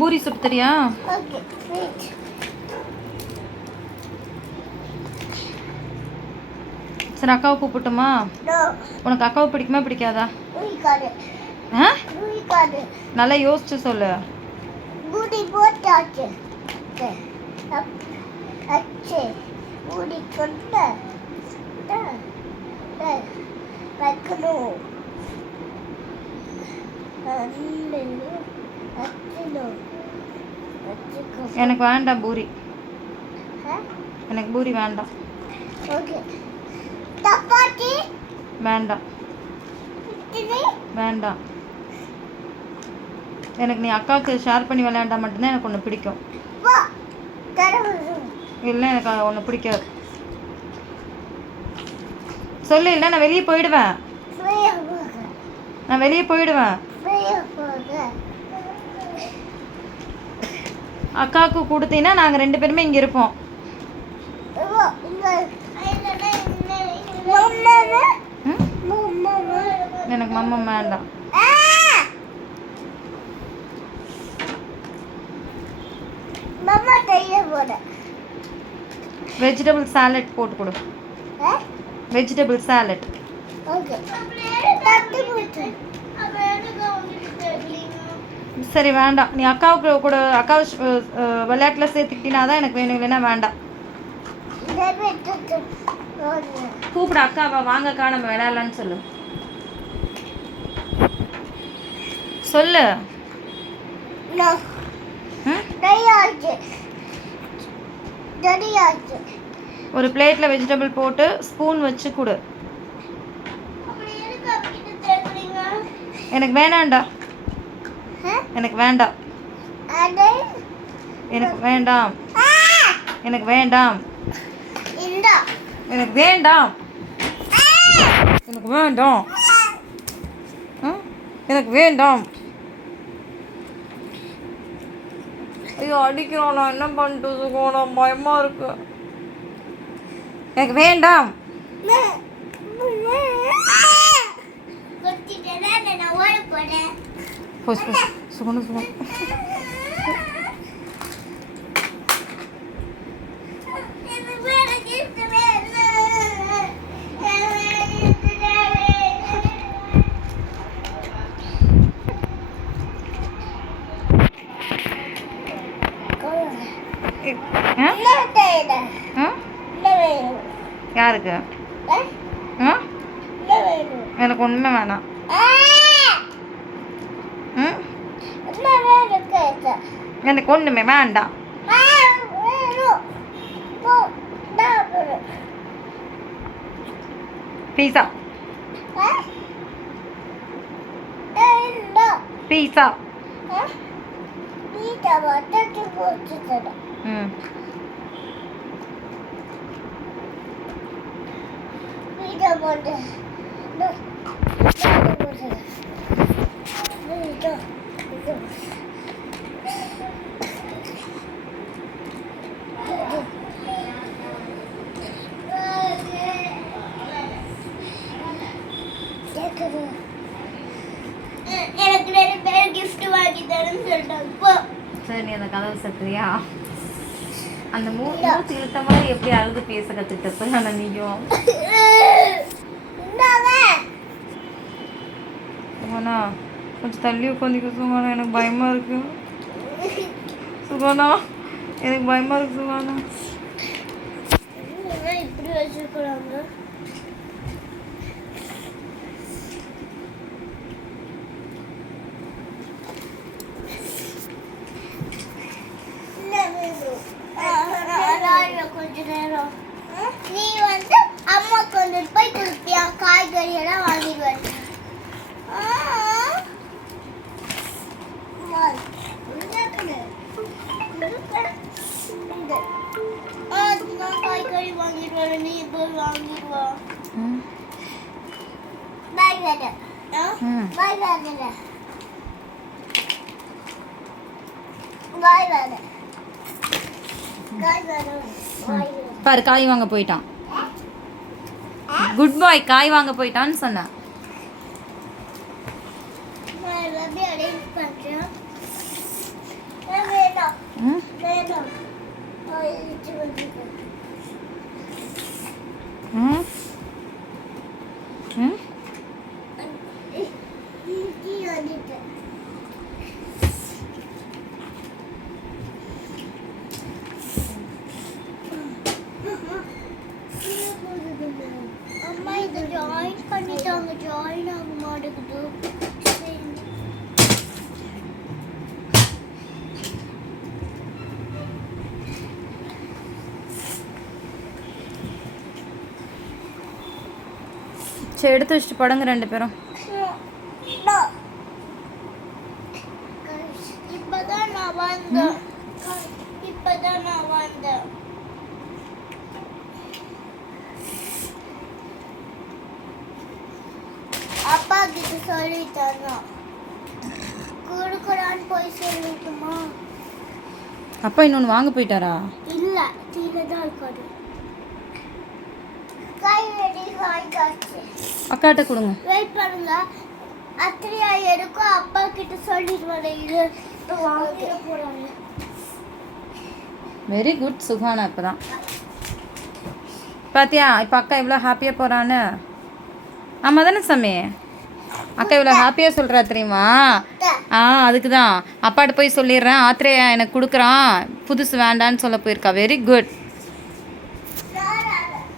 பூரி சுட்டு தெரியா? Okay wait. சரி அக்காவை கூப்பிட்டுமா? நோ. உனக்கு அக்காவை பிடிக்குமா பிடிக்காதா? பிடிக்காது. ஆ? பிடிக்காது. நல்லா யோசிச்சு சொல்லு. பூரி போட்டாச்சு. அச்சே பூரி கொண்ட வைக்கணும். எனக்கு வேண்டாம் பூரி. எனக்கு பூரி வேண்டாம். ஓகே. சப்பாத்தி வேண்டாம். இட்லி வேண்டாம். எனக்கு நீ அக்காவுக்கு ஷேர் பண்ணி விளையாண்டா மட்டும்தான் எனக்கு ஒன்று பிடிக்கும். வா தரவு. இல்லை எனக்கு ஒன்று பிடிக்காது. சொல்லு, இல்லை நான் வெளியே போயிடுவேன். நான் வெளியே போயிடுவேன். அக்காவுக்கு கொடுத்தீங்கன்னா நாங்கள் 2 பேருமே இங்கே இருப்போம். எனக்கு மம்ம வேண்டாம். வெஜிடபிள் சாலட் போட்டு கொடு. Vegetable salad. சரி வேண்டாம். நீ அக்காவுக்கு கூட அக்காவை விளையாட்டில் சேர்த்துக்கிட்டீங்கன்னா தான் எனக்கு வேணும், இல்லைன்னா வேண்டாம். கூப்பிட அக்காவா, வாங்கக்கா நம்ம விளையாடலான்னு சொல்லு. சொல்லு. ஒரு பிளேட்டில் வெஜிடபிள் போட்டு ஸ்பூன் வச்சு கொடு. எனக்கு வேணாண்டா. எனக்கு வேண்டாம். எனக்கு வேண்டாம். எனக்கு வேண்டாம். எனக்கு வேண்டாம். எனக்கு வேண்டாம். எனக்கு வேண்டாம். ஐயோ அடிக்கிறோம். நான் என்ன பண்ணிட்டு இருக்கோம்? பயமா இருக்கு. எனக்கு வேண்டாம். சுகணும் சுகணும். யாருக்கு? எனக்கு ஒன்றுமே வேணாம். எனக்கு ஒன்றுமே வேண்டாம். பீஸா. பீஸா. ம் எனக்கு 2 பேர் gift வாங்கி தரேன்னு சொல்லிட்டாங்க. சரி நீ அந்த கதவை சத்துறியா? அந்த மூச்சு இழுத்த மாதிரி எப்படி அழுது பேச கற்றுக்கிட்ட சொல்ல நீயும்? சுகனா கொஞ்சம் தள்ளி உட்காந்துக்க சுகானா. எனக்கு பயமாக இருக்கு சுகானா. எனக்கு பயமாக இருக்கு சுகானா. இப்படி வச்சுக்கிறாங்க. கொஞ்ச நேரம் நீ வந்து அம்மா கொண்டு போய் கொடுத்தியா? காய்கறி எல்லாம் வாங்கிட்டு வந்து காய்கறி வாங்கிட்டு வர. நீ போய் வாங்கிட்டு வா. பாய் வேட பாய் வேட பாய் வேட பாரு காய் வாங்க போயிட்டான். குட் பாய் காய் வாங்க போயிட்டான்னு சொன்னேன். ம் வேணும் இது வந்து ம் ம் இது வந்து அம்மா இது ஜாயின் பண்ணிட்டாங்க ஜாயின் ஆக மாட்டேங்குது சரி எடுத்து வச்சுட்டு படுங்க 2 பேரும். இப்பதான் நான் வந்தேன் இப்பதான் நான் வந்தேன் அப்பா கிட்ட சொல்லிட்டாங்க கொடுக்குறான்னு போய் சொல்லிட்டுமா அப்பா இன்னொன்று வாங்க போயிட்டாரா? இல்ல கீழே தான் இருக்காரு கை ரெடி வாங்கிக்காச்சு அக்காட்ட கொடுங்க. வெயிட் பண்ணுங்க அத்ரியா எடுக்கும் அப்பா கிட்ட சொல்லிட்டு வரேன் இது வாங்கிட போறாங்க வெரி குட் சுகானா. இப்போ தான் பாத்தியா இப்போ அக்கா இவ்வளோ ஹாப்பியாக போகிறான்னு. ஆமாம் தானே சாமி? அக்கா இவ்வளோ ஹாப்பியாக சொல்கிறா தெரியுமா? அதுக்கு தான் அப்பாட்ட போய் சொல்லிடுறேன், ஆத்ரேயா எனக்கு கொடுக்குறான், புதுசு வேண்டான்னு சொல்ல போயிருக்கா. Very good.